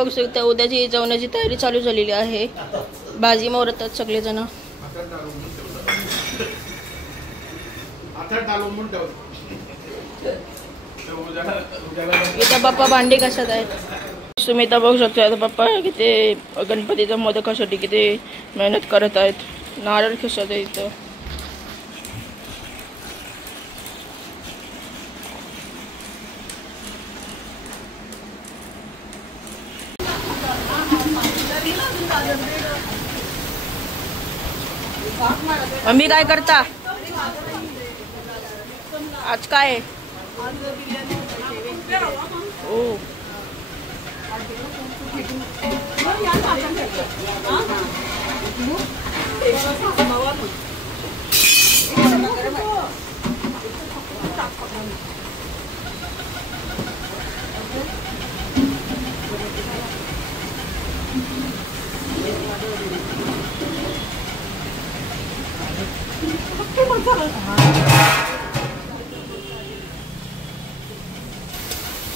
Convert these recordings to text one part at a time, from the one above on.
बघू शकता उद्याची जेवणाची तयारी चालू झालेली आहे। भाजी मोरतात सगळेजण। इथं पप्पा भांडी कशात आहेत तुम्ही इथं बघू शकता। आता पप्पा किती गणपतीच्या मोदकासाठी किती मेहनत करत आहेत। नारळ खिसत आहे इथं। मम्मी काय करता आज? काय ओ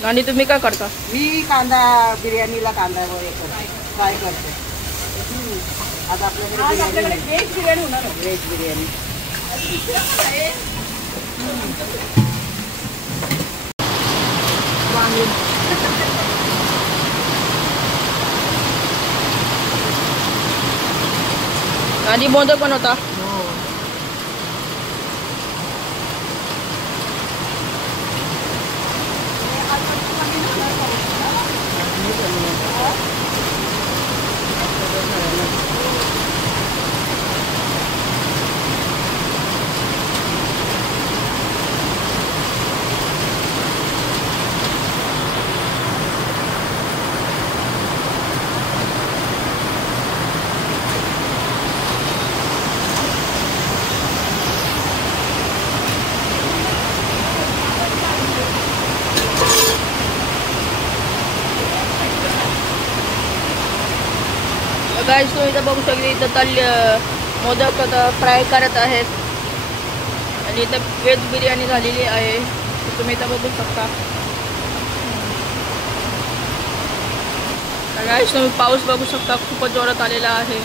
आणि तुम्ही काय करता? मी कांदा बिर्याणीला कांदा फ्राय करते। आता आपल्याकडे व्हेज बिर्याणी होणार। व्हेज बिर्याणी आणि मोदक पण होता। गाइस तुम्ही इथं बघू शकता इथं मोदक आता फ्राय करत आहेत आणि इथं व्हेज बिर्याणी झालेली आहे। तुम्ही इथं बघू शकता। गाइस तुम्ही पाऊस बघू शकता खूपच जोरात आलेला आहे।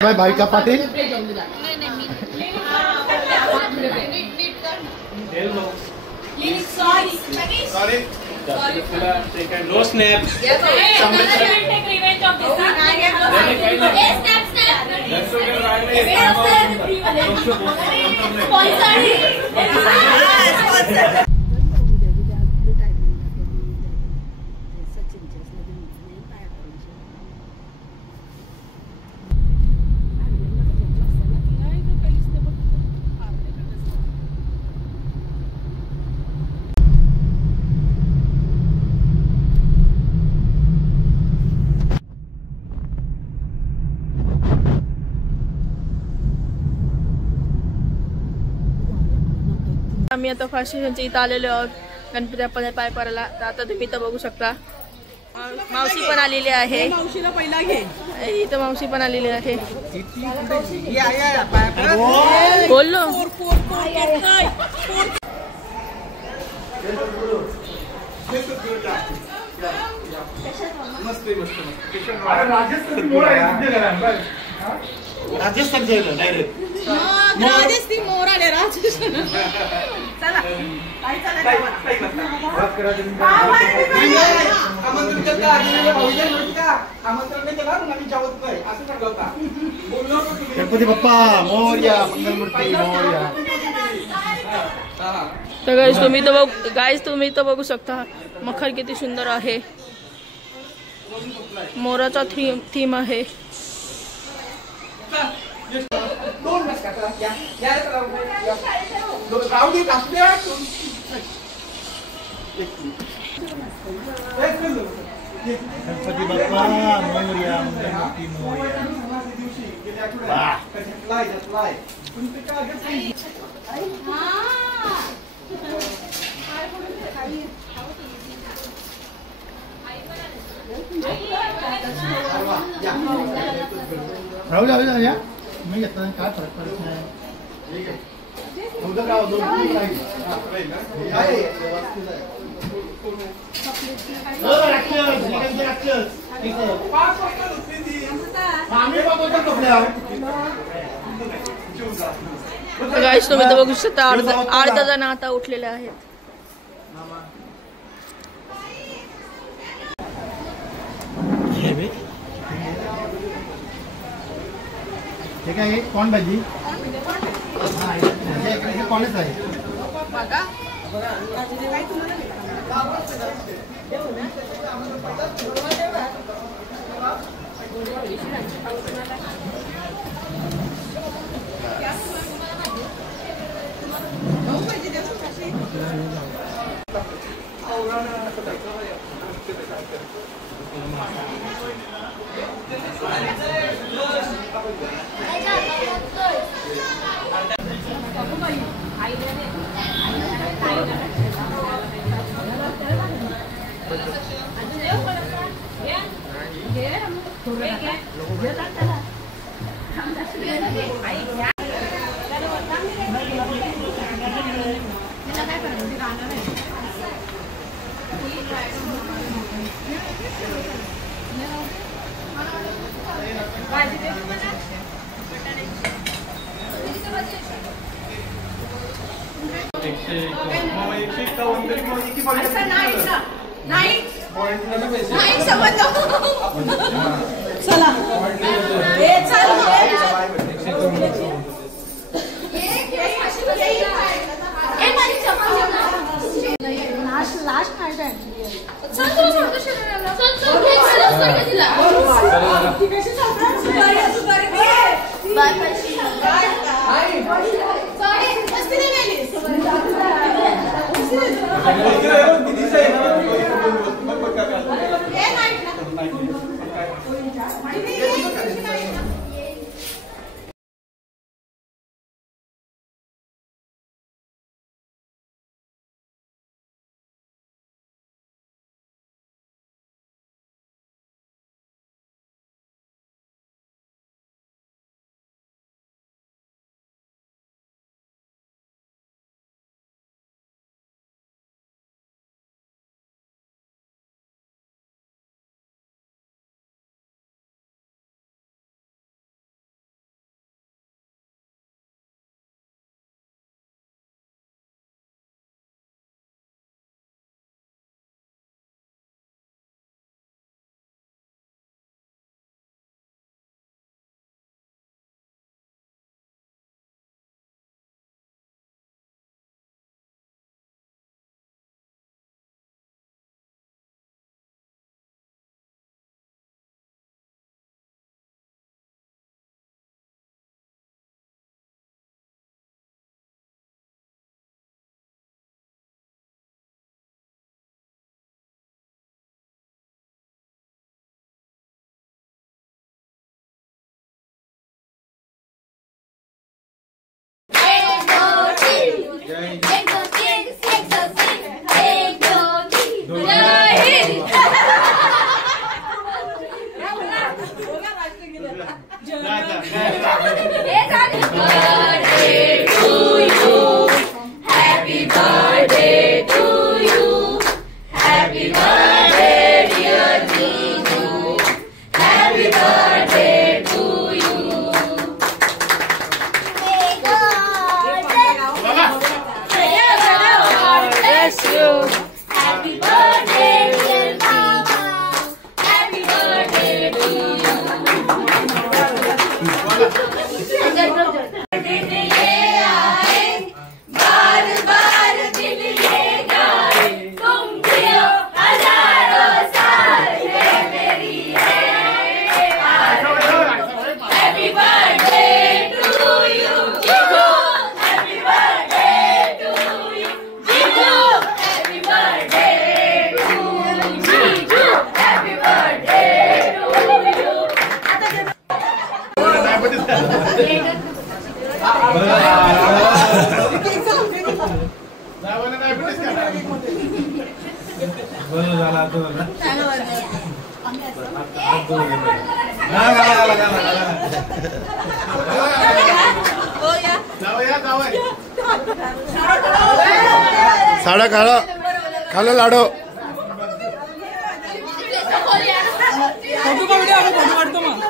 भाई का पाटील नो स्नैप आम्ही आता फाशीच्या इथं आलेलो आहोत गणपती आपण पाय पडायला। आता तुम्ही इथं बघू शकता मावशी पण आलेली आहे। मावशीला पहिला घे। इथं मावशी पण आलेली आहे। बोललो राजस्थान जायला डायरेक्ट राजेश ती मोर आले राजेश चला काय गणपती बाप्पा मोरया मंगलमूर्ती मोरया। तर गाइस तुम्ही इथं बघू शकता मखर किती सुंदर आहे। मोराचा थीम आहे। गणपती बाप्पा मोरया मंगलमूर्ती मोरया. राहू द्या या मी घेतला काय फरक पडत नाही. गाईस तुम्ही तर बघू शकता अर्धा जण आता उठलेले आहेत. ठीक आहे कोण भाजी कोणच आहे. Happy birthday. साडा काढा खाला लाडो फोटो काढतो मग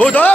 उदा